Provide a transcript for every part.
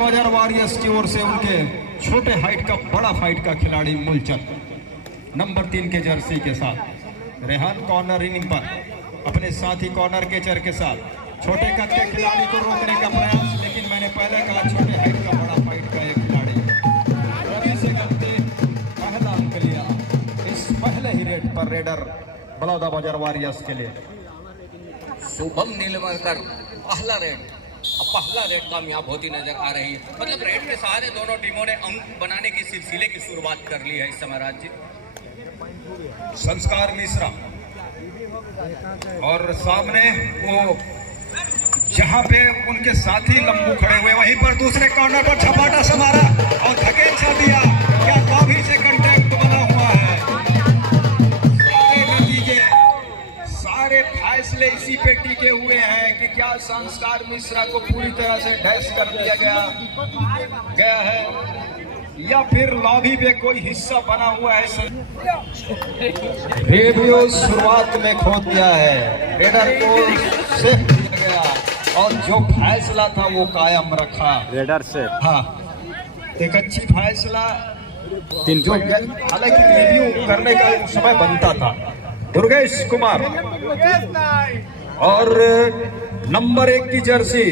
बाजार वॉरियर्स की ओर से उनके छोटे हाइट का बड़ा फाइट का खिलाड़ी मूलचंद नंबर 3 के जर्सी के साथ। रेहान कॉर्नर इनिंग पर अपने साथी कॉर्नर केचर के साथ छोटे कद के खिलाड़ी को रोकने का प्रयास, लेकिन मैंने पहले कहा छोटे हाइट का बड़ा फाइट का एक खिलाड़ी रवि से करते पहला अंक लिया इस पहले ही रेड पर रेडर बलौदा बाजार वॉरियर्स के लिए। शुभम नीलवरकर पहला रेड कामयाब होती नजर आ रही है। मतलब रेड के सहारे दोनों टीमों ने अंक बनाने की सिलसिले की शुरुआत कर ली है इस समय राज्य। संस्कार मिश्रा और सामने वो जहां पे उनके साथी लंबू खड़े हुए वहीं पर दूसरे कॉर्नर पर झपाटा सा मारा और धकेल सा दिया। क्या लॉबी से कांटेक्ट बना हुआ है। सारे नतीजे सारे फैसले इसी पे टिके हुए हैं कि क्या संस्कार मिश्रा को पूरी तरह से डैश कर दिया गया है या फिर लॉबी पे कोई हिस्सा बना हुआ है। वीडियो शुरुआत में खो दिया है, रेडर को सेफ किया गया और जो फैसला था वो कायम रखा रेडर से। हाँ, एक अच्छी फैसला जो हालांकि रिव्यू करने का समय बनता था। दुर्गेश कुमार और नंबर 1 की जर्सी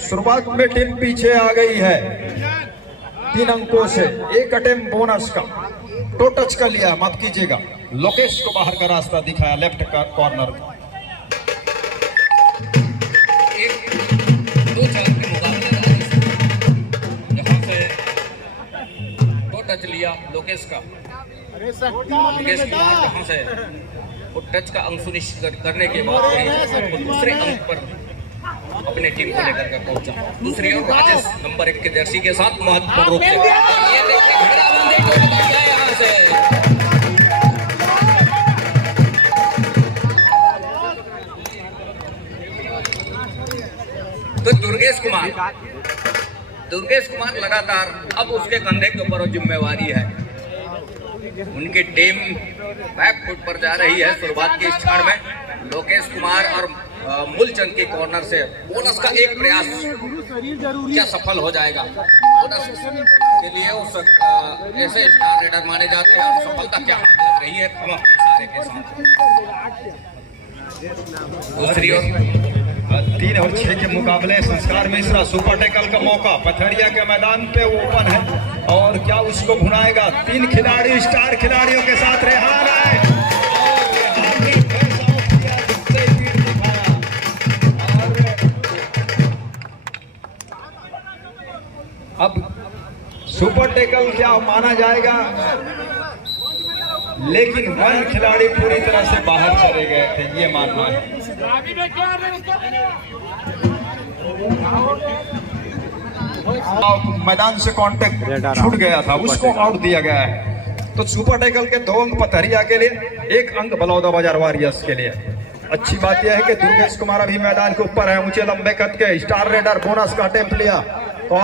शुरुआत में टीम पीछे आ गई है 3 अंकों से। एक अटेम्प्ट बोनस का टो टच का लिया, मत कीजिएगा। लोकेश को बाहर का रास्ता दिखाया लेफ्ट का कॉर्नर। दो चार के मुकाबले जहां से टो टच लिया लोकेश का, जहां से वो टच का अंक सुनिश्चित करने के बाद वो दूसरे अंक पर अपने टीम को लेकर के पहुंचा। दूसरी ओर राजेश नंबर 1 के जर्सी के साथ महत्वपूर्ण रूप से ये देखिए घेराबंदी को लगा दिया यहां से। तो दुर्गेश कुमार लगातार अब उसके कंधे के ऊपर जिम्मेवारी है। उनकी टीम बैक फुट पर जा रही है शुरुआत के इस क्षण में। लोकेश कुमार और मूलचंद के कॉर्नर से बोनस का एक प्रयास क्या सफल हो जाएगा। बोनस के लिए उस ऐसे स्टार रेडर माने जाते हैं, सफलता क्या हाथ लग रही है हम अपने इशारे के साथ। दूसरी ओर 3 और 6 के मुकाबले संस्कार मिश्रा सुपर टैकल का मौका पथरिया के मैदान पे ओपन है और क्या उसको भुनाएगा। 3 खिलाड़ी स्टार खिलाड़ियों के साथ रेहान आए अब सुपर टैकल क्या माना जाएगा, लेकिन 1 खिलाड़ी पूरी तरह से बाहर चले गए थे, ये मानना है। मैदान से कांटेक्ट छूट गया था, उसको आउट दिया गया है। तो सुपर टैकल के 2 अंक पथरिया के लिए, 1 अंक बलौदा बाजार वॉरियर्स के लिए। अच्छी बात यह है कि दुर्गेश कुमार अभी मैदान के ऊपर है। ऊंचे लंबे कद के स्टार रेडर बोनस का अटेम्प्ट लिया तो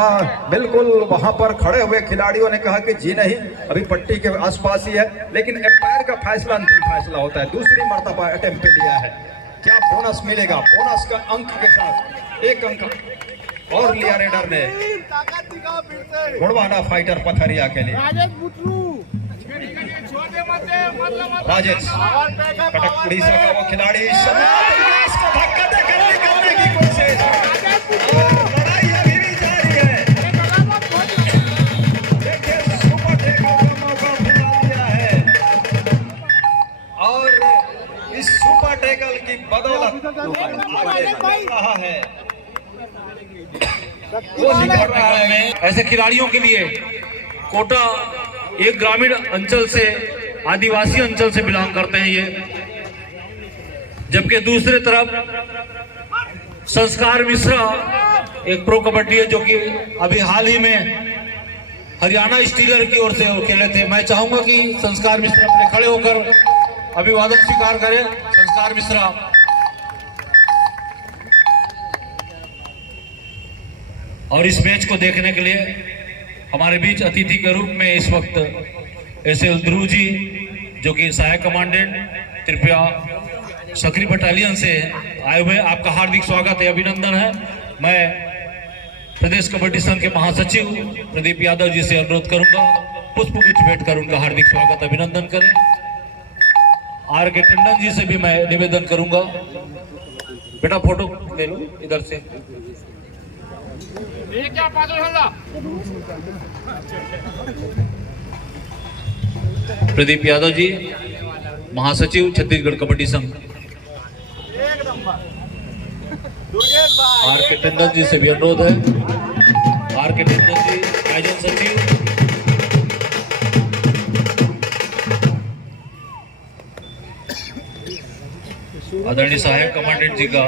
बिल्कुल वहां पर खड़े हुए खिलाड़ियों ने कहा कि जी नहीं, अभी पट्टी के आसपास ही है, लेकिन एम्पायर का फैसला अंतिम फैसला होता है। दूसरी मर्तबा अटेम्प्ट लिया है, क्या बोनस मिलेगा। बोनस का अंक के साथ 1 अंक और लिया रेडर ने। गुणवाना फाइटर पथरिया के लिए राजेश कटक उड़ीसा का वो खिलाड़ी धक्का देकर निकालने की कोशिश। लड़ाई अभी भी जारी है। देखिए सुपर टैकल का मौका बुला दिया है और इस सुपर टैकल की बदौलत रहा है वो निकल रहा है। ऐसे खिलाड़ियों के लिए कोटा एक ग्रामीण अंचल से, आदिवासी अंचल से बिलोंग करते हैं ये, जबकि दूसरी तरफ संस्कार मिश्रा एक प्रो कबड्डी है जो कि अभी हाल ही में हरियाणा स्टीलर की ओर से खेले थे। मैं चाहूंगा कि संस्कार मिश्रा अपने खड़े होकर अभिवादन स्वीकार करें। संस्कार मिश्रा और इस मैच को देखने के लिए हमारे बीच अतिथि के रूप में इस वक्त एसएल ध्रुव जी जो कि सहायक कमांडेंट त्रिपुरा सक्रिय बटालियन से आए हुए, आपका हार्दिक स्वागत है, अभिनंदन है। मैं प्रदेश कबड्डी संघ के महासचिव प्रदीप यादव जी से अनुरोध करूंगा पुष्प गुच्छ भेंट कर उनका हार्दिक स्वागत अभिनंदन करें। आर के टंडन जी से भी मैं निवेदन करूंगा, बेटा फोटो ले लो इधर से। प्रदीप यादव जी महासचिव छत्तीसगढ़ कबड्डी संघ। आर के टंडन जी से भी अनुरोध है, आर के टंडन जी आयोजन सचिव। आदरणीय सहायक कमांडेंट जी का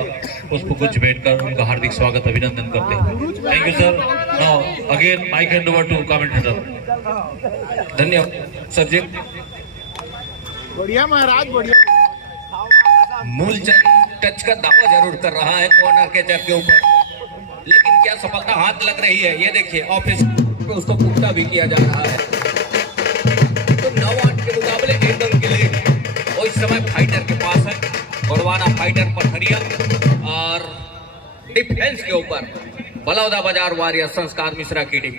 पुष्प गुच्छ भेंट कर उनका हार्दिक स्वागत अभिनंदन करते हैं। Thank you sir. Now again mic hand over to commentator. धन्यवाद सर जी। बढ़िया महाराज बढ़िया। मूलचंद टच का दावा जरूर कर रहा है कॉर्नर के जग के ऊपर, लेकिन क्या सफलता हाथ लग रही है? ये देखिए ऑफिस पे उसको पुख्ता भी किया जा रहा है। तो 9-8 के मुकाबले 1 अंक के लिए वो इस समय फाइटर के पास है। गोड़वाना फाइटर पथरिया और डिफेंस के ऊपर बलौदा बाजार वारियर संस्कार मिश्रा की टीम।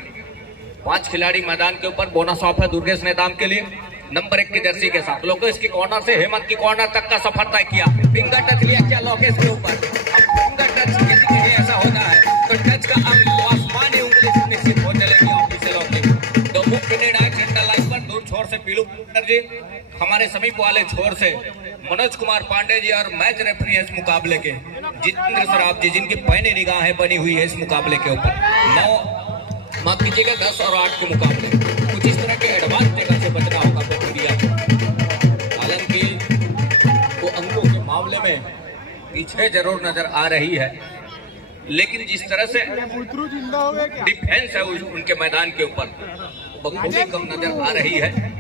5 खिलाड़ी मैदान के ऊपर। बोनस ऑफ है दुर्गेश नेताम के लिए नंबर 1 की जर्सी के साथ। लोकेश की कॉर्नर से हेमंत की कॉर्नर तक का सफर तय किया। फिंगर टच लिया क्या लोकेश के ऊपर? अब फिंगर टच के लिए ऐसा होता है तो टच का अंक आसमानी उंगली से निश्चित हो चलेगी ऑफिशियलों की। तो मुख्य निर्णायक सेंटर लाइन पर दूर छोर से पीलू जी, हमारे समीप वाले छोर से मनोज कुमार पांडे जी और मैच रेफरी है इस मुकाबले के जितेंद्र सराफ जी, जिनकी पैनी निगाहें बनी हुई है इस मुकाबले के ऊपर। 9 माफ कीजिएगा 10 और 8 के मुकाबले कुछ इस तरह के एडवांस जगह से बचना होगा प्रक्रिया। हालांकि वो अंकों के मामले में पीछे जरूर नजर आ रही है, लेकिन जिस तरह से डिफेंस है उनके मैदान के ऊपर बखूबी कम नजर आ रही है।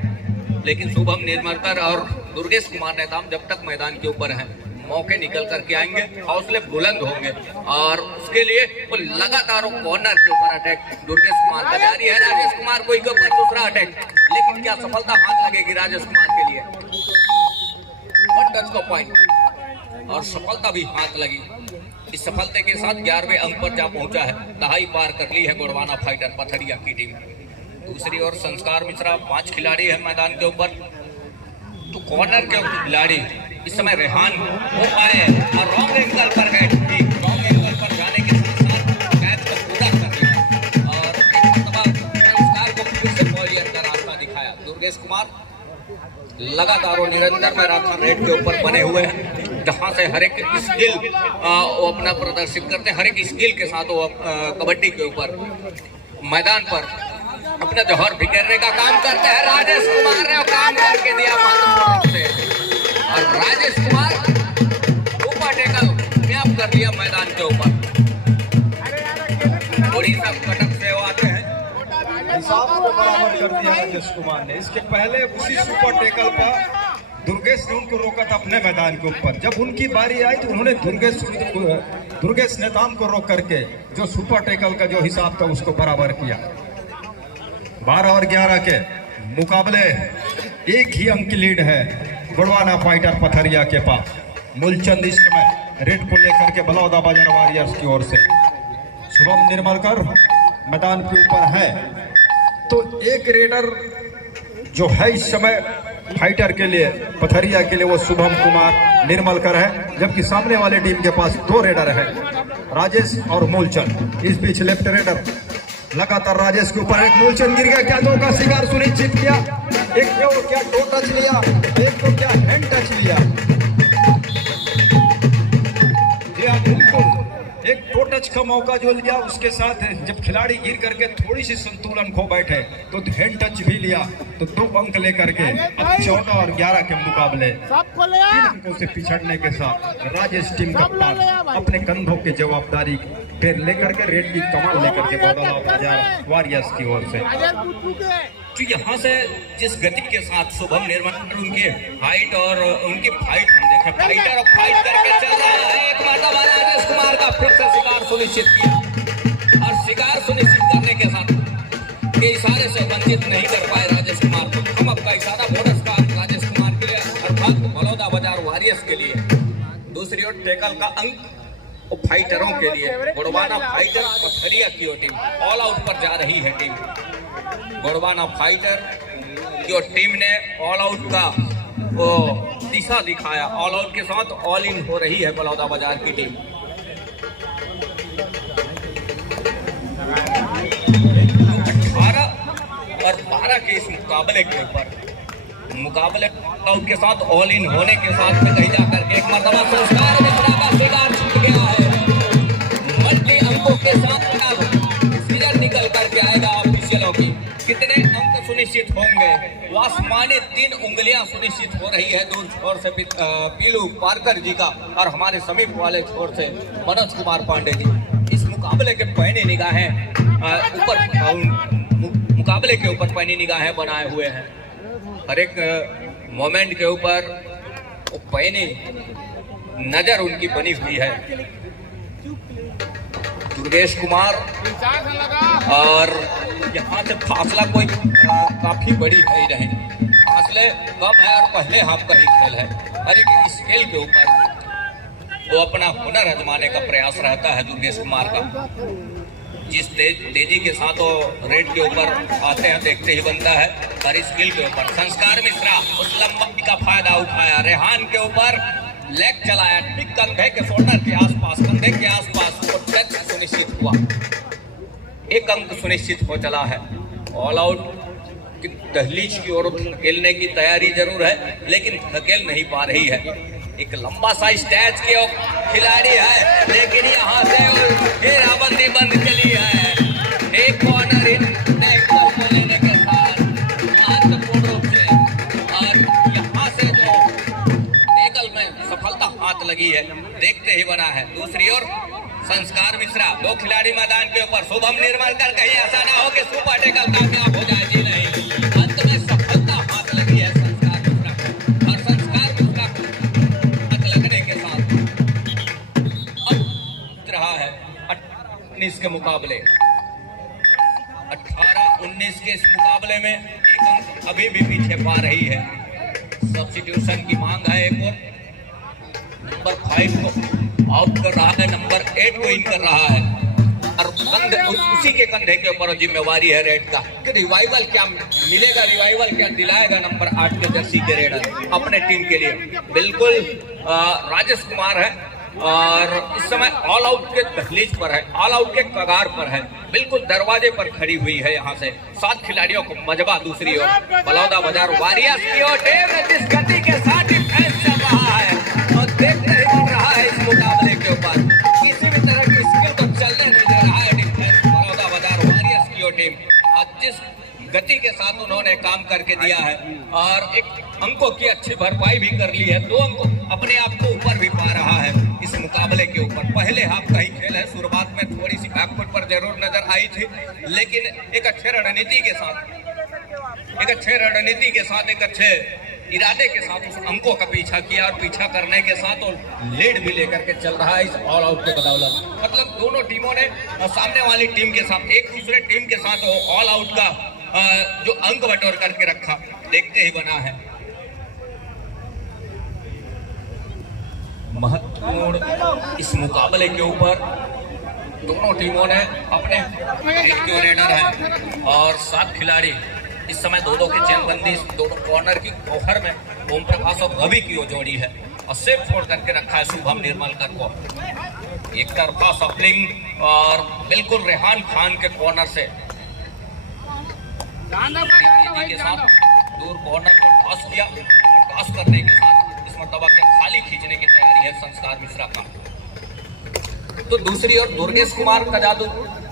लेकिन शुभम निर्मलकर और दुर्गेश कुमार नेताम जब तक मैदान के ऊपर हैं मौके निकल करके आएंगे, हौसले बुलंद होंगे और उसके लिए वो लगातार कॉर्नर के ऊपर अटैक दुर्गेश कुमार का जारी है। राजेश कुमार को के ऊपर दूसरा अटैक, लेकिन क्या सफलता हाथ लगेगी राजेश कुमार के लिए? 1 टच का पॉइंट और सफलता भी हाथ लगी। इस सफलता के साथ 11वें अंक पर जा पहुंचा है। दहाई पार कर ली है गोड़वाना फाइटर पथरिया की टीम। दूसरी ओर संस्कार मिश्रा 5 खिलाड़ी है मैदान के ऊपर। तो कॉर्नर के खिलाड़ी इस समय रेहान हो पाए और रॉन्ग एंगल पर गए। रॉन्ग एंगल पर जाने के साथ साथ कैच को पूरा कर लिया और एक मरतबा संस्कार को फिर से बॉलियर का रास्ता दिखाया। दुर्गेश कुमार लगातार और निरंतर मैराथन रेट के ऊपर बने हुए हैं, जहां से हर एक स्किल वो अपना प्रदर्शित करते हैं। हर एक स्किल के साथ वो कबड्डी के ऊपर मैदान पर अपना जौहर बिखेरने का काम करते हैं। राजेश कुमार ने काम करके दिया से और राजेश कुमार ऊपर टेकल कामयाब कर लिया मैदान के ऊपर। उड़ीसा कटक से वो आते हैं, हिसाब को बराबर कर दिया राजेश कुमार ने। इसके पहले उसी सुपर टेकल पर दुर्गेश ने उनको रोका था अपने मैदान के ऊपर। जब उनकी बारी आई तो उन्होंने दुर्गेश नेताम को रोक करके जो सुपर टेकल का जो हिसाब था उसको बराबर किया। 12 और 11 के मुकाबले 1 ही अंक की लीड है गोड़वाना फाइटर पथरिया के पास। मूलचंद इस समय रेड को लेकर के बलौदा बाजार वारियर्स की ओर से। शुभम निर्मलकर मैदान के ऊपर है। तो एक रेडर जो है इस समय फाइटर के लिए पथरिया के लिए वो शुभम कुमार निर्मलकर है, जबकि सामने वाले टीम के पास 2 रेडर है, राजेश और मूलचंद। इस बीच लेफ्ट रेडर लगातार राजेश के ऊपर। एक मूलचंद गिर गया, क्या 2 का शिकार सुनिश्चित किया? एक को क्या टो टच लिया, एक को क्या हैंड टच लिया? जी हाँ बिल्कुल, एक टो टच का मौका जो लिया उसके साथ जब खिलाड़ी गिर करके थोड़ी सी संतुलन खो बैठे तो हैंड टच भी लिया। तो 2 अंक लेकर के अब 14 और 11 के मुकाबले 3 अंकों से पिछड़ने के साथ राजेश टीम का पास अपने कंधों की जवाबदारी फिर लेकर के रेड की कमान लेकर के बलौदा बाजार वारियर्स की ओर से। तो यहाँ से जिस गति के साथ शुभम निर्मल उनके हाइट और उनकी फाइट हम देखे, फाइटर और फाइट करके चल रहा है। एक मरतबा राजेश कुमार का फिर से शिकार सुनिश्चित किया और शिकार सुनिश्चित करने के साथ के इशारे से वंचित नहीं कर पाए राजेश कुमार को। हम आपका इशारा बोनस का राजेश कुमार के लिए अर्थात बलौदा बाजार वारियर्स के लिए। दूसरी ओर टेकल का अंक फाइटरों के लिए गोड़वाना फाइटर पथरिया की टीम ऑल आउट पर जा रही है। टीम गोड़वाना फाइटर की टीम ने ऑल आउट का वो दिशा दिखाया। ऑल आउट के साथ ऑल इन हो रही है बलौदाबाजार की टीम। 18 और 12 के इस मुकाबले के ऊपर आउट के साथ ऑल इन होने के साथ में कहीं जाकर के एक मर्तबा संस्कार मिश्रा का शिकार छूट गया है। मल्टी अंकों के साथ सीजन निकल करके आएगा ऑफिशियलों की। कितने अंक सुनिश्चित होंगे वो आसमानी 3 उंगलियां सुनिश्चित हो रही है। दूर छोर से पीलू पारकर जी का और हमारे समीप वाले छोर से मनोज कुमार पांडे जी। इस मुकाबले के पैनी निगाहें मुकाबले के ऊपर पैनी निगाहें बनाए हुए हैं। हर एक मोमेंट के ऊपर वो पैनी नजर उनकी बनी हुई है। दुर्गेश कुमार और यहाँ से फासला कोई काफी बड़ी है ही नहीं, फासले कम है और पहले हाफ का ही खेल है। हर एक स्केल के ऊपर वो अपना हुनर आजमाने का प्रयास रहता है दुर्गेश कुमार का। जिस तेजी के साथ वो रेड के ऊपर आते हैं देखते ही बनता है। हर स्किल के ऊपर संस्कार मिश्रा उस लंबाई का फायदा उठाया। रेहान के ऊपर लेग चलाया, ठीक कंधे के शोल्डर के आसपास, कंधे के आसपास और टच सुनिश्चित हुआ। 1 अंक सुनिश्चित हो चला है। ऑल आउट की दहलीज की ओर धकेलने की तैयारी जरूर है लेकिन धकेल नहीं पा रही है। एक लंबा सा स्टैच के खिलाड़ी है लेकिन यहाँ से घेराबंदी बंद चली है। एक कॉर्नर को लेने के साथ महत्वपूर्ण रूप से और यहाँ से जो टेकल में सफलता हाथ लगी है देखते ही बना है। दूसरी ओर संस्कार मिश्रा 2 खिलाड़ी मैदान के ऊपर। शुभम निर्मलकर कहीं ऐसा ना हो कि सुपर टेकल कामयाब हो जाए। जी नहीं, अंत में सफलता हाथ लगी है संस्कार मिश्रा को और संस्कार मिश्रा को लगने के साथ अब रहा है 19 के मुकाबले। 18-19 के इस मुकाबले में 1 अंक अभी भी पीछे पा रही है। सब्स्टिट्यूशन की मांग है। एक और नंबर 5 को आउट कर रहा है, नंबर 8 को इन कर रहा है और उसी के कंधे के ऊपर जिम्मेवारी है रेड का कि रिवाइवल क्या मिलेगा, रिवाइवल क्या दिलाएगा नंबर 8 के जर्सी के रेडर अपने टीम के लिए। बिल्कुल राजेश कुमार है और इस समय ऑल आउट के दहलीज पर है, ऑल आउट के कगार पर है, बिल्कुल दरवाजे पर खड़ी हुई है। यहाँ से 7 खिलाड़ियों को मजबा। दूसरी ओर बलौदाबाजार वॉरियर्स की ओर टीम जिस गति के साथ डिफेंस चल रहा है और देखते ही बन रहा है इस मुकाबले के ऊपर किसी भी तरह की स्किल को चलने नहीं दे रहा है डिफेंस बलौदाबाजार वॉरियर्स की ओर टीम। और जिस गति के साथ उन्होंने काम करके दिया है और एक अंकों की अच्छी भरपाई भी कर ली है। 2 अंक अपने आप को ऊपर भी पा रहा है इस मुकाबले के ऊपर। पहले हाफ का ही खेल है। शुरुआत में थोड़ी सी बैकफुट पर जरूर नजर आई थी लेकिन एक अच्छे रणनीति के साथ एक अच्छे इरादे के साथ उस अंकों का पीछा किया और पीछा करने के साथ और लीड भी लेकर के चल रहा है इस ऑल आउट के बदौलत। मतलब दोनों टीमों ने सामने वाली टीम के साथ एक दूसरे टीम के साथ ऑल आउट का जो अंक बटोर करके रखा देखते ही बना है। महत्वपूर्ण इस मुकाबले के ऊपर दोनों टीमों ने अपने रेडर है और 7 खिलाड़ी इस समय 2-2 की चेनबंदी दोनों कॉर्नर की ओवर में ओम प्रकाश और रवि की वो जोड़ी है और सेफ छोड़ करके रखा है शुभम निर्मलकर को। एक तरफा सफलिंग और बिल्कुल रेहान खान के कॉर्नर से के साथ दूर कॉर्नर को टॉस किया और टॉस करने के साथ इस मर्तबा के खाली खींचने की तैयारी है संस्कार मिश्रा का। तो दूसरी ओर दुर्गेश कुमार का जादू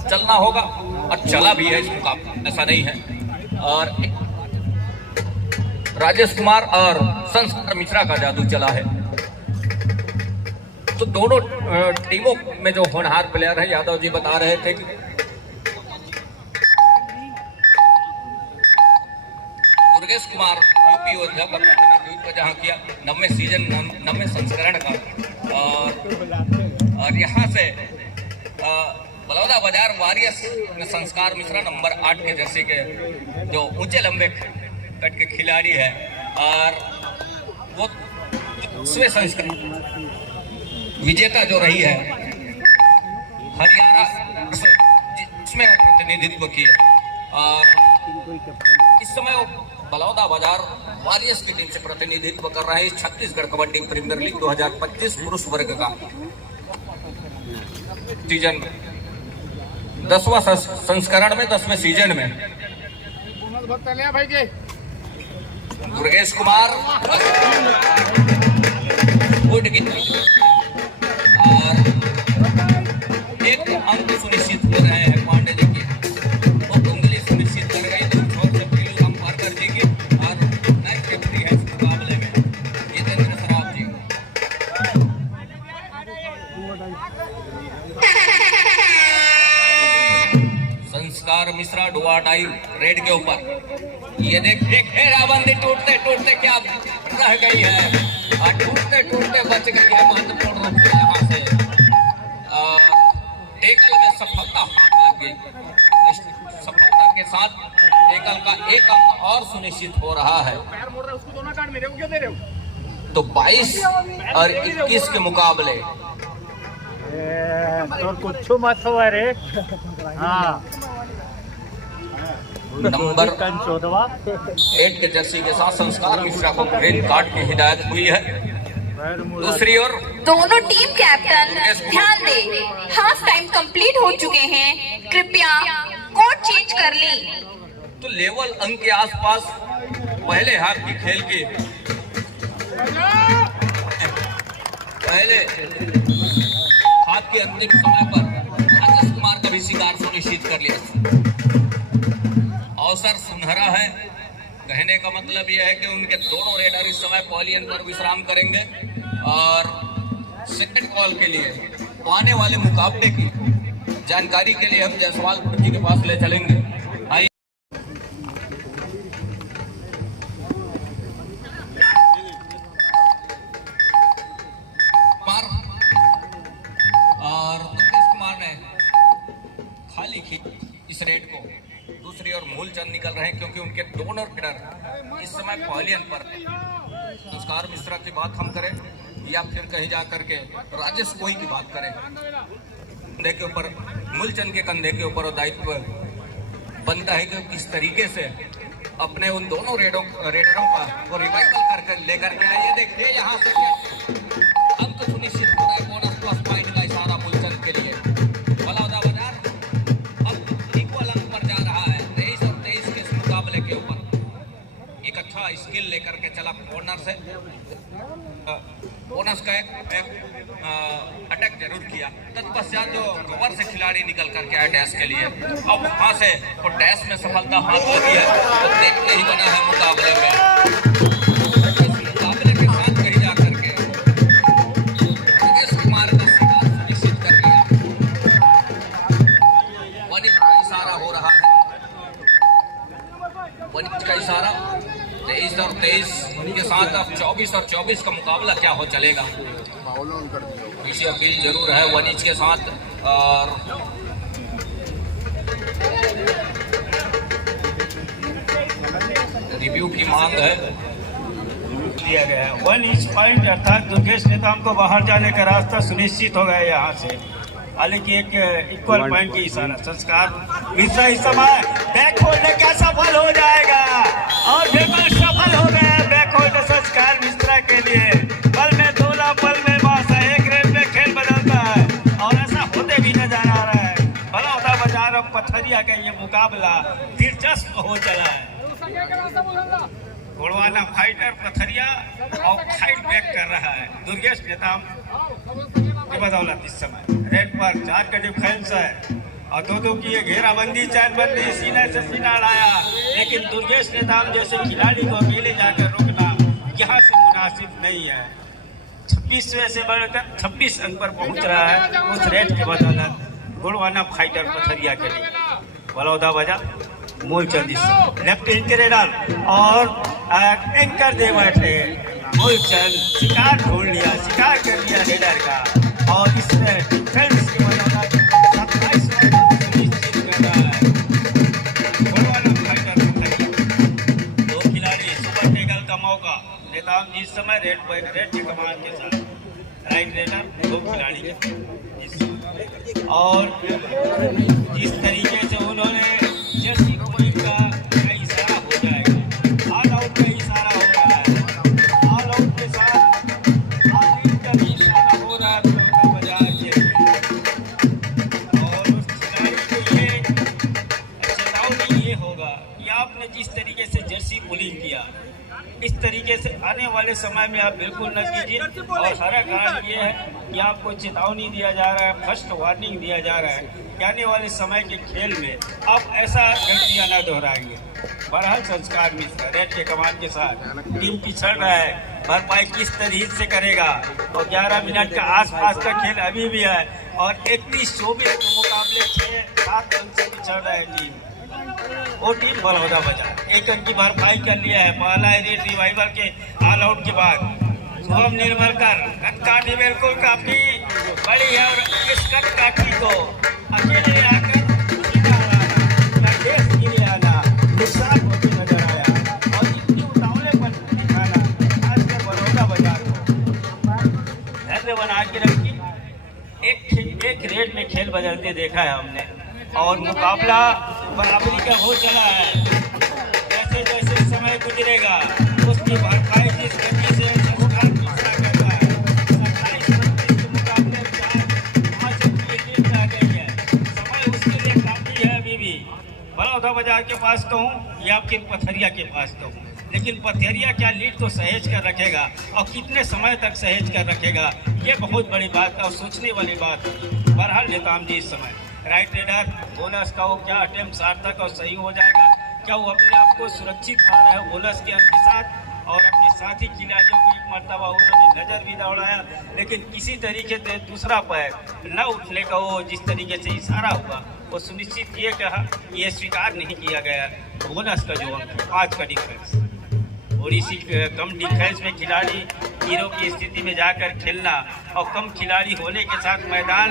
चलना होगा और चला भी है इस मुकाबले, ऐसा नहीं है। और राजेश कुमार और संस्कार मिश्रा का जादू चला है। तो दोनों टीमों में जो होनहार प्लेयर है, यादव जी बता रहे थे कि दुर्गेश कुमार यूपी योद्धा का प्रतिनिधित्व जहां किया 90वें सीजन 90वें संस्करण का और यहाँ से बलौदाबाजार वॉरियर्स में संस्कार मिश्रा नंबर 8 के जर्सी के जो ऊंचे लंबे कट के खिलाड़ी है और वो दूसरे संस्करण विजेता जो रही है हरियाणा से जिसमें वो प्रतिनिधित्व किए। और इस समय वो बलौदा बाजार वॉरियर्स की टीम से प्रतिनिधित्व कर रहे हैं छत्तीसगढ़ कबड्डी प्रीमियर लीग 2025 पुरुष वर्ग का सीजन में 10वां संस्करण में 10वें सीजन में दुर्गेश कुमार और एक अंक सुनिश्चित हो रहे हैं पांडे जी की, और उंगली सुनिश्चित कर गई पीलू अंपारकर जी की। और नाइट रेफरी है इस मुकाबले में जितेंद्र सराफ जी। संस्कार मिश्रा डुआटाई रेड के ऊपर, ये देखिए घेराबंदी टूटते टूटते क्या रह गई है, और टूटते टूटते बच गई है महत्वपूर्ण रूप से। यहाँ से टेकल में सफलता हाथ लग गई। सफलता के साथ टेकल का एक अंक और सुनिश्चित हो रहा है। तो 22 और 21 के मुकाबले कुछ मत हो रे। हाँ नंबर 8 के जर्सी के साथ संस्कार मिश्रा को ग्रीन कार्ड की हिदायत हुई है। दूसरी ओर दोनों टीम कैप्टन ध्यान दें, हाफ टाइम कंप्लीट हो चुके हैं, कृपया कोड चेंज कर लें। तो लेवल अंक के आसपास पहले हाफ की खेल के पहले हाथ के अंतिम समय पर राजेश कुमार का भी शिकार सुनिश्चित कर लिया। अवसर सुनहरा है, कहने का मतलब यह है कि उनके दोनों रेडर इस समय पॉलियन पर विश्राम करेंगे और सेकंड कॉल के लिए आने वाले मुकाबले की जानकारी के लिए हम जायसवाल जी के पास ले चलेंगे। आइए और दुर्गेश कुमार ने खाली खींच इस रेड को। दूसरी ओर मूलचंद निकल रहे हैं क्योंकि उनके दोनों रेडर इस समय पॉलियन पर। संस्कार मिश्रा की बात हम करें या फिर कहीं जा करके राजेश कोई की बात करें, कंधे के ऊपर मूलचंद के कंधे के ऊपर दायित्व बनता है कि किस तरीके से अपने उन दोनों रेडरों का वो रिवाइवल कर लेकर के आए। देखिए यहाँ से अंक सुनिश्चित हो रहा है, बोनस प्लस पॉइंट का इशारा मूलचंद के लिए। बलौदा बाजार अब इक्वल अंक पर जा रहा है 23 और 23 के इस मुकाबले के ऊपर। एक अच्छा स्किल लेकर के चला कॉर्नर से, बोनस का एक अटैक जरूर किया। तत्पश्चात जो कवर से खिलाड़ी निकल करके आया डैश के लिए, अब वहां से तो डैश में सफलता हाथ लगी है। तो देखते ही बना है मुकाबले में, मुकाबले के साथ कहीं जा करके दुर्गेश कुमार का शिकार सुनिश्चित कर लिया। वनिज का इशारा हो रहा है, वनिज का इशारा 23 और 23 के साथ अब 24 और 24 का मुकाबला क्या हो चलेगा। इसी अपील जरूर है वनिज के साथ। और रिव्यू की मांग है, दिया गया है 1 इंच पॉइंट, अर्थात दुर्गेश नेताम को बाहर जाने का रास्ता सुनिश्चित हो गया यहाँ से। हालांकि एक इक्वल पॉइंट की इशारा संस्कार मिश्रा इस समय बैक होल्ड का सफल हो जाएगा और बिल्कुल सफल हो गया बैक होल्ड संस्कार मिश्रा के लिए। पल में तोला पल में बासा, एक रेट में खेल बदलता है और ऐसा होते भी नजर आ रहा है। बलौदा बाजार और पथरिया का ये मुकाबला दिलचस्प हो चला है। गोड़वाना फाइटर पथरिया और फाइट बैक कर रहा है दुर्गेश नेताम की बदौलत। इस समय रेड पर 4 का डिफेंस है और दो की घेराबंदी चैनबंदी सीने से सीना लाया, लेकिन दुर्गेश नेताम जैसे खिलाड़ी को अकेले जाकर रोकना यहाँ से मुनासिब नहीं है। 26वें से बढ़कर 26 अंक पर पहुँच रहा है उस रेड की बदौलत गोड़वाना फाइटर पथरिया के लिए। बलौदा बाजार मूलचंद लेफ्ट इंकरेडर और एंकर दे बैठे मूलचंद शिकार ढूंढ लिया, शिकार कर लिया हेडर का और इसमें डिफेंस की बदौलत 27 निश्चित कर रहा है गोड़वाना फाइटर पथरिया। 2 खिलाड़ी सुपर टेकल का मौका नेताम जिस समय रेड के कमान के साथ राइट रेडर 2 खिलाड़ी और जिस तरीके से उन्होंने जर्सी पुलिंग का इशारा हो जाएगा, ऑल आउट का इशारा हो रहा है, ऑल आउट के साथ ऑल इन का भी इशारा हो रहा है बलौदाबाजार के। और उस खिलाड़ी को ये चेतावनी ये होगा कि आपने जिस तरीके से जर्सी पुलिंग किया, इस तरीके से आने वाले समय में आप बिल्कुल न कीजिए। और हरा कारण ये है कि आपको चेतावनी दिया जा रहा है, फर्स्ट वार्निंग दिया जा रहा है कि आने वाले समय के खेल में आप ऐसा गलतियां न दोहराएंगे। बहरहाल संस्कार मिश्रा रेड के कमान के साथ टीम पिछड़ रहा है, भरपाई किस तरीके से करेगा। और 11 मिनट का आसपास का खेल अभी भी है और 31-24 के मुकाबले 6-7 रन से पिछड़ रहा है टीम। वो टीम बलौदाबाजार 1 अंक की भरपाई कर लिया है पहला रेड रिवाइवल के ऑल आउट के बाद। शुभम निर्मलकर कद काठी बिल्कुल काफी बड़ी है और इस कद काठी को अकेले आकर देश के लिए आना नुकसान होते नजर आया और इतनी उतावलेपन दिखाना आज के बलौदाबाजार को धैर्य बना के रखी। एक रेड में खेल बदलते देखा है हमने और मुकाबला बराबरी का हो चला है। जैसे जैसे समय गुजरेगा उसकी भरपाई जिस गति से संस्कार पिछड़ा करता है 27-25 के मुकाबले 4-5 अंक की लीड रह गई है। समय उसके लिए काफी है अभी भी। बलौदाबाजार के पास कहूँ या फिर पथरिया के पास कहूँ, लेकिन पथरिया क्या लीड तो सहेज कर रखेगा और कितने समय तक सहेज कर रखेगा, ये बहुत बड़ी बात और सोचने वाली बात है। बहरहाल नेताम जी इस समय राइट रेडर बोनस का वो क्या अटेम्प्ट सार्थक और सही हो जाएगा, क्या वो अपने आप को सुरक्षित पा रहा है बोनस के अंक के साथ। और अपने साथी खिलाड़ियों को एक मरतबा उन्होंने नज़र भी दौड़ाया, लेकिन किसी तरीके से दूसरा पैर न उठने का वो जिस तरीके से इशारा हुआ वो सुनिश्चित ये कहा, ये स्वीकार नहीं किया गया बोनस का जो अंक 5 का डिफरेंस। और इसी कम डिफेंस में खिलाड़ी हीरो की स्थिति में जाकर खेलना और कम खिलाड़ी होने के साथ मैदान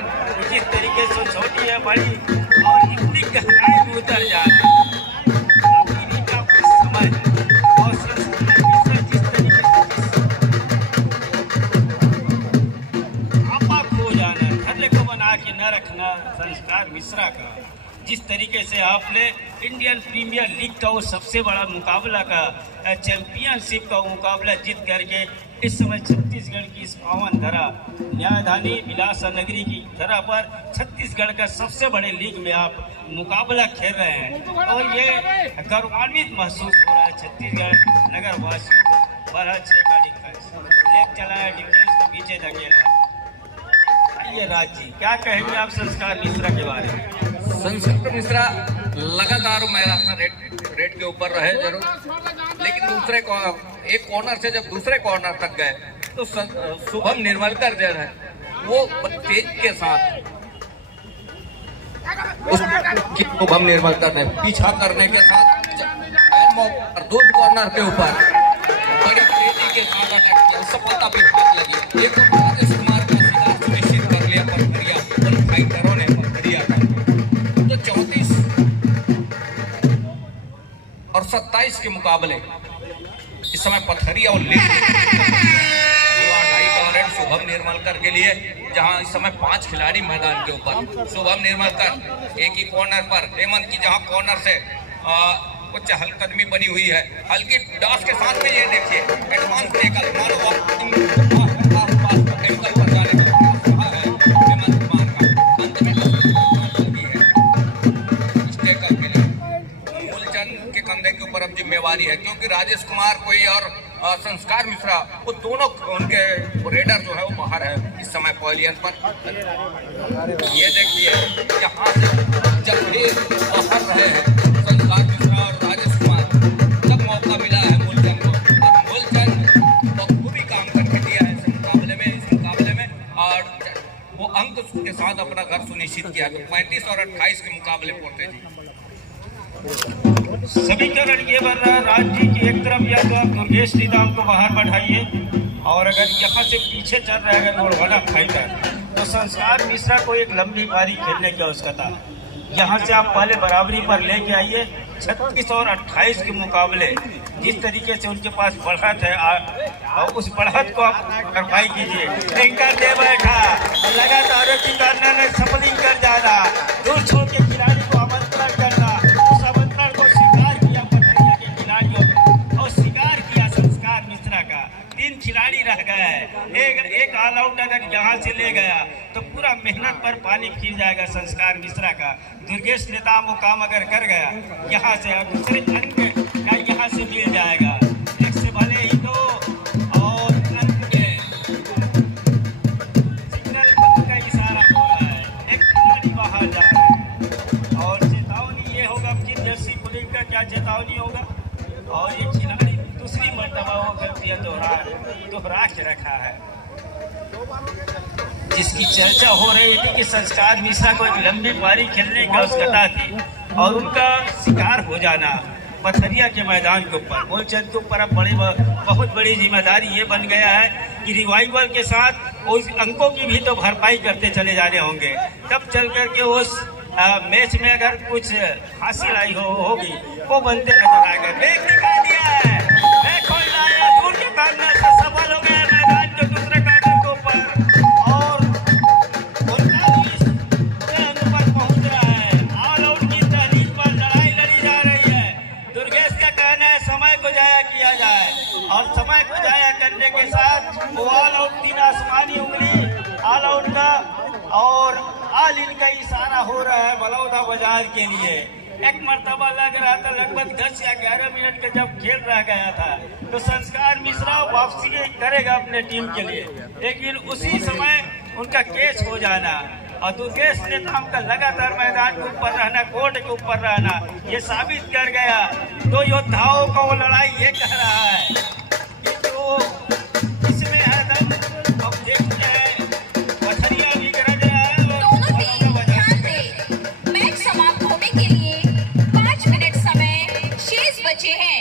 जिस तरीके से छोटी है बड़ी और इतनी गहराई में उतर जाना का समय है। और जिस तरीके से आपा खो जाना, धैर्य को बना के न रखना संस्कार मिश्रा का, जिस तरीके से आपने इंडियन प्रीमियर लीग का वो सबसे बड़ा मुकाबला का चैंपियनशिप का मुकाबला जीत करके इस समय छत्तीसगढ़ की इस पावन धरा न्यायधानी विलासा नगरी की धरा पर छत्तीसगढ़ का सबसे बड़े लीग में आप मुकाबला खेल रहे हैं और ये गौरवान्वित महसूस हो रहा है छत्तीसगढ़ नगर वासियों को। 12-6 का डिफेंस लेग चला है, डिफेंस को पीछे धकेला। ये राजी क्या कहेंगे आप संस्कार मिश्रा के बारे में? संस्कार मिश्रा लगातार मैदान रेड के ऊपर रहे जरूर, लेकिन दूसरे एक कॉर्नर से जब दूसरे कॉर्नर तक गए तो शुभम निर्मलकर जो है वो तेज के साथ शुभम निर्मलकर ने पीछा करने के साथ दूर कॉर्नर के ऊपर बड़ी तेजी के साथ अटैक किया, सफलता भी हाथ लगी। एक राजेश कुमार का शिकार सुनिश्चित कर लिया पथरिया उन फाइटरों ने पथरिया का। तो 34 और 27 के मुकाबले इस समय पथरिया और शुभम निर्मलकर के लिए, जहां इस समय 5 खिलाड़ी मैदान के ऊपर। शुभम निर्मलकर एक ही कॉर्नर पर, हेमंत की जहां कॉर्नर से कुछ चहलकदमी बनी हुई है, हल्की डॉस के साथ में ये देखिए एडवांस टेकल पर जाने का है हेमंत कुमार का अंत में इस टेकल के लिए मूलचंद के कंधे के ऊपर अब जिम्मेवारी है, क्योंकि राजेश कुमार कोई और संस्कार मिश्रा वो दोनों उनके रेडर जो है वो बाहर है इस समय पवेलियन पर। ये देखिए यहाँ से जब भी बाहर रहे हैं संस्कार मिश्रा और राजेश कुमार, जब मौका मिला है मूलचंद को और मूलचंद बखूबी काम करके दिया है इस मुकाबले में और वो अंक के साथ अपना घर सुनिश्चित किया। तो 35 और 28 के मुकाबले पहुंचे जी। समीकरण ये बन रहा है राज जी की, एक तरफ या तो आप दुर्गेश श्रीराम को बाहर बढ़ाइए और अगर यहाँ से पीछे चल रहा है नोरवाला फाइटर तो संस्कार मिश्रा को एक लंबी पारी खेलने की आवश्यकता है। यहाँ से आप पहले बराबरी पर लेके आइए। 36 और 28 के मुकाबले जिस तरीके से उनके पास बढ़त है और उस बढ़त को आप भरपाई कीजिए। टैंकर दे बैठा लगातार ने सफलिंग कर जाना, दूर छोड़ के खिलाड़ी को आमंत्रण करना, उस आमंत्रण को स्वीकार किया पथरिया के खिलाड़ियों और स्वीकार किया संस्कार मिश्रा का। 3 खिलाड़ी रह गए हैं, एक ऑल आउट अगर यहाँ से ले गया तो पूरा मेहनत पर पानी फिर जाएगा संस्कार मिश्रा का। दुर्गेश नेताम वो काम अगर कर गया यहाँ से, और दूसरे अंक का यहाँ से मिल जाएगा। एक से भले ही 2 और अंत में सिग्नल का इशारा हो रहा है, एक खिलाड़ी बाहर जा रहा है और चेतावनी ये होगा कि जर्सी पुलिंग का क्या चेतावनी होगा। और ये खिलाड़ी दूसरी मर्तबा वो गलतियाँ दोहरा के रखा है, जिसकी चर्चा हो रही थी कि संस्कार मिश्रा को एक लंबी पारी खेलने की आवश्यकता थी और उनका शिकार हो जाना पथरिया के मैदान के ऊपर, मूलचंद के ऊपर अब बहुत बड़ी जिम्मेदारी ये बन गया है कि रिवाइवल के साथ उस अंकों की भी तो भरपाई करते चले जाने होंगे, तब चल करके उस मैच में अगर कुछ हासिल आई होगी वो बनते नजर आएगा। बैग दिखा दिया है, बैग खोल लाया, दूर के कार्नर से सफल हो गया मैदान के दूसरे कार्नर के ऊपर और 39 अंक पर पहुंच रहा है। ऑल आउट की तहरीर पर लड़ाई लड़ी जा रही है। दुर्गेश का कहना है समय को जाया किया जाए और समय को जाया करने के साथ वो ऑल आउट 3 आसमानी उंगली ऑल आउट का और आल इनका इशारा हो रहा है बलौदा बाजार के लिए। एक मर्तबा लग रहा था लगभग 10 या 11 मिनट के जब खेल रह गया था तो संस्कार मिश्रा वापसी करेगा अपने टीम के लिए, लेकिन उसी समय उनका कैच हो जाना और दुर्गेश नेताम का लगातार मैदान के ऊपर रहना, कोर्ट के ऊपर रहना ये साबित कर गया। 2 योद्धाओं का वो लड़ाई ये कह रहा है कि जो इसमें है दम, अब देखते हैं पथरिया भी गरज रहा है। दोनों टीम ध्यान दें, मैच समाप्त होने के लिए 5 मिनट समय शेष बचे हैं।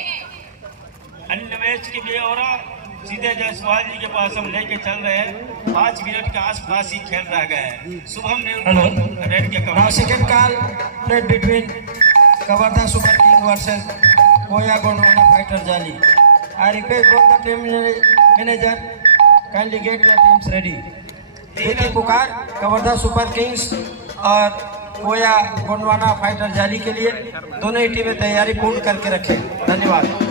अन्य मैच के लिए और सीधे जायसवाल जी के पास हम लेके चल रहे हैं। 5 मिनट के आसपास ही खेल रह गए हैं। शुभम ने रेड के Now second call played between Kavartha Super King versus Koya Gondwana Fighter Jali. I request both the team manager kindly get your teams ready. देखिए पुकार कवर्धा सुपर किंग्स और कोया गोंडवाना फाइटर जाली के लिए दोनों ही टीमें तैयारी पूर्ण करके रखें। धन्यवाद।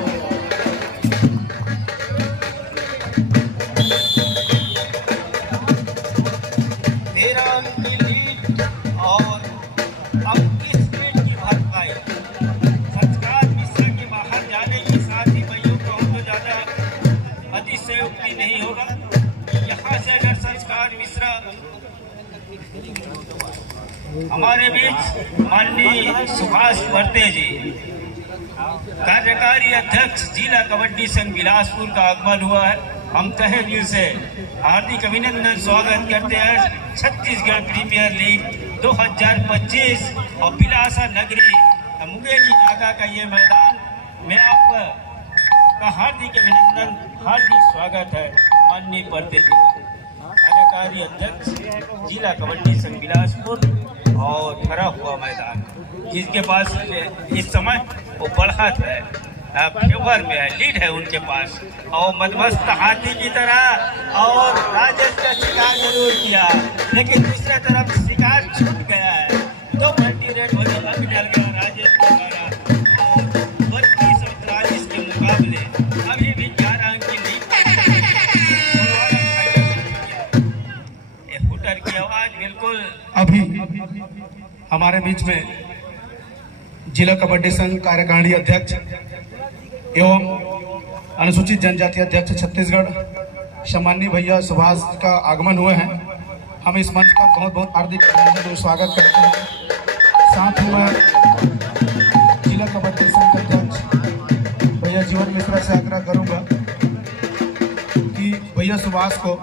नहीं होगा यहाँ से अगर संस्कार मिश्रा हमारे बीच माननीय सुभाष वर्ते जी कार्यकारी अध्यक्ष जिला कबड्डी संघ बिलासपुर का आगमन हुआ है। हम तहे दिल से हार्दिक अभिनंदन स्वागत करते हैं छत्तीसगढ़ प्रीमियर लीग 2025 और बिलासा नगरी मुंगेली नागा का ये मैदान में आपका हार्दिक अभिनंदन हार्दिक स्वागत है। माननीय प्रतिनिधि कार्यकारी अध्यक्ष जिला कबड्डी संघ बिलासपुर और भरा हुआ मैदान जिसके पास इस समय वो बढ़त है, फेवर में है, लीड है उनके पास और मदमस्त हाथी की तरह और राजेश का शिकार जरूर किया लेकिन दूसरे तरफ शिकार छूट गया है। 2 मल्टी रेट वजन अभी डल गया राजेश के द्वारा और 32 और 43 के मुकाबले अभी भी 11 अंक की लीड। हुटर की आवाज बिल्कुल अभी हमारे बीच में जिला कबड्डी संघ कार्यकारिणी अध्यक्ष एवं अनुसूचित जनजाति अध्यक्ष छत्तीसगढ़ सम्माननीय भैया सुभाष का आगमन हुए हैं। हम इस मंच पर बहुत बहुत हार्दिक अभिनंदन और स्वागत करते हैं। साथ ही मैं जिला कबड्डी संघ अध्यक्ष भैया जीवन मिश्रा से आग्रह करूंगा कि भैया सुभाष को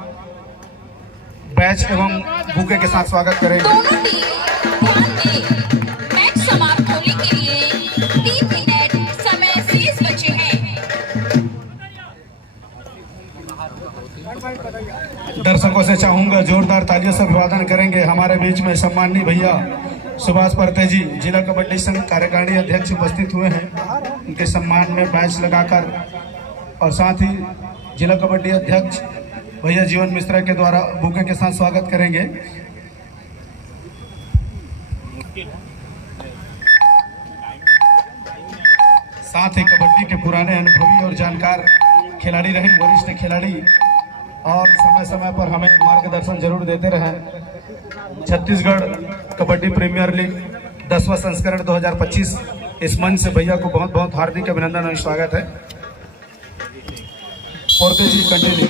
बैच एवं बुके के साथ स्वागत करें। दोनों टीम ध्यान दें, मैच समाप्त होने के लिए 3 मिनट समय शेष बचे हैं। दर्शकों से चाहूंगा जोरदार तालियों से अभिवादन करेंगे। हमारे बीच में सम्माननीय भैया सुभाष परते जी जिला कबड्डी संघ कार्यकारिणी अध्यक्ष उपस्थित हुए हैं। उनके सम्मान में बैच लगाकर और साथ ही जिला कबड्डी अध्यक्ष भैया जीवन मिश्रा के द्वारा बुके के साथ स्वागत करेंगे। साथ ही कबड्डी के पुराने अनुभवी और जानकार खिलाड़ी रहे, वरिष्ठ खिलाड़ी, और समय समय पर हमें मार्गदर्शन जरूर देते रहे। छत्तीसगढ़ कबड्डी प्रीमियर लीग 10वां संस्करण 2025 इस मंच से भैया को बहुत बहुत हार्दिक अभिनंदन और स्वागत है। और जी कंटिन्यू।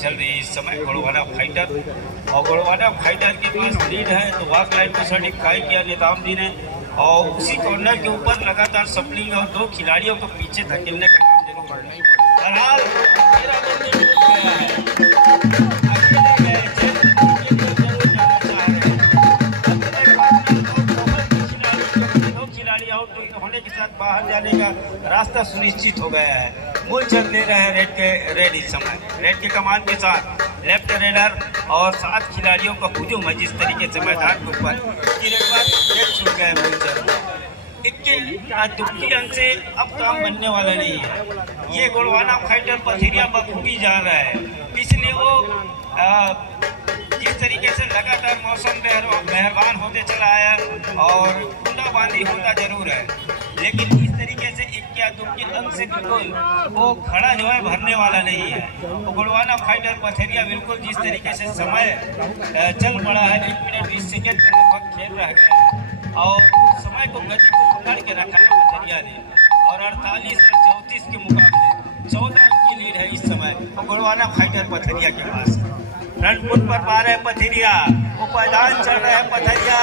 चल रही है इस समय गोड़वाना फाइटर, और गोड़वाना फाइटर के पास लीड है तो वॉक लाइन को सर्टिफाई किया निजाम जी ने, और उसी कॉर्नर के ऊपर लगातार सप्लिंग और 2 खिलाड़ियों को पीछे धकेलने का काम जरूर है। बहरहाल मेरा बंदे टूट गया है, अकेले गए थे, दो खिलाड़ी आउट होने के साथ बाहर जाने का रास्ता सुनिश्चित हो गया है। मूलचंद ले रहे हैं रेड इस समय, रेड के कमान के साथ लेफ्ट रेडर और 7 खिलाड़ियों का हुजूम है। जिस तरीके से मैदान के ऊपर छूट गए मूलचंद, इक्के दुखी अंक से अब काम बनने वाला नहीं है। ये गोड़वाना फाइटर पथरिया बखूबी जा रहा है, इसलिए वो जिस तरीके से लगातार मौसम मेहरबान होते चला आया और बूंदाबांदी होता जरूर है, लेकिन इस तरीके से इक्के दुखी अंक से बिल्कुल वो खड़ा जो है भरने वाला नहीं है। तो गोड़वाना फाइटर पथरिया बिल्कुल जिस तरीके से समय चल पड़ा है, 1 मिनट 20 सेकेंड के लगभग खेल रह गया और उस समय को गति को पकड़ के रखा है पथरिया ने, और 48 और 34 के मुकाबले 14 की लीड है इस समय और गोड़वाना फाइटर पथरिया के पास। फ्रंट फुट पर पा रहे पथरिया, उपादान चल रहे हैं पथरिया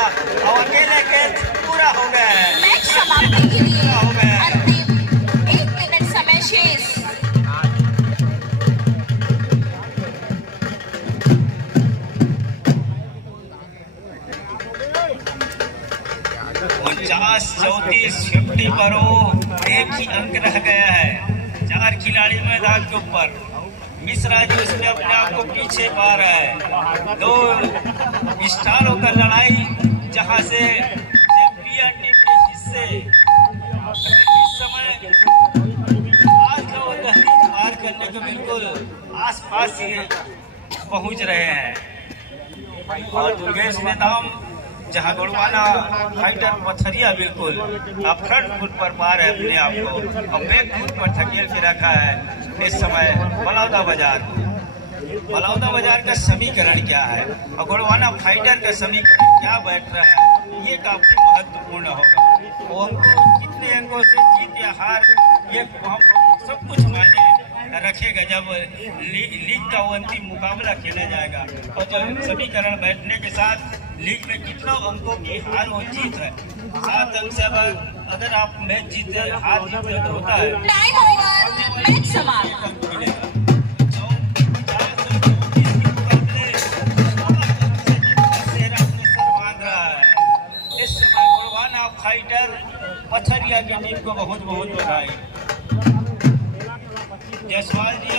और अकेले कैच पूरा हो गया है। मैच समाप्ति के लिए हो गया है। अंतिम 1 मिनट समय शेष। 49-34 50 पर एक ही अंक रह गया है। 4 खिलाड़ी मैदान के ऊपर, मिश्रा जी उसमें अपने आप को पीछे पा रहा है। 2 स्टारों का लड़ाई जहां से चैंपियन टीम के हिस्से इस समय आज जो दहलीज पार करने को बिल्कुल आसपास ही पहुंच रहे हैं। और दुर्गेश नेताम जहां गोड़वाना फाइटर पथरिया बिल्कुल फ्रंट फुट पर पार है अपने आप को और बैक फुट पर धकेल के रखा है। इस समय बलौदा बाजार का समीकरण क्या है और गोड़वाना फाइटर का समीकरण क्या बैठ रहा है, ये काफी महत्वपूर्ण होगा। वो कितने अंकों से जीत या हार ये सब कुछ मायने रखेगा जब लीग का वो अंतिम मुकाबला खेला जाएगा। और जब समीकरण बैठने के साथ लीग में कितना अंकों की हार और जीत है, 7 अंक से अगर आप मैच जीते हार जीते तो होता है टाइम ओवर, मैच समाप्त। इस समय गोड़वाना फाइटर पथरिया की टीम को बहुत बहुत बधाई। जयसवाल जी